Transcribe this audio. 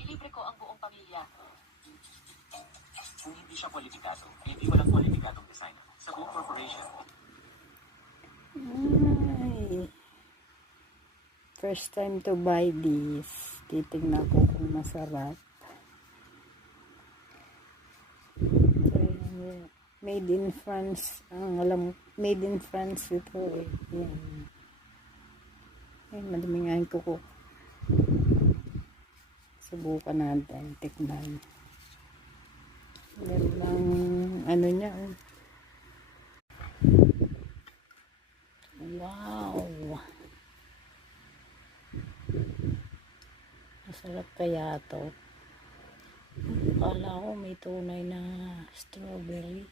Ilibre ko ang buong pamilya. Kung hindi siya kwalipikado, hindi walang kwalipikadong designer sa buong corporation. Ay. First time to buy this. Titignan ko kung masarap. Made in France. Ang alam, made in France ito eh. Yan. Ay, madamingahin ko. Subukan natin. Tikman. Yan lang, ano niya. Wow. Masarap kaya to. Akala ko may tunay na strawberry.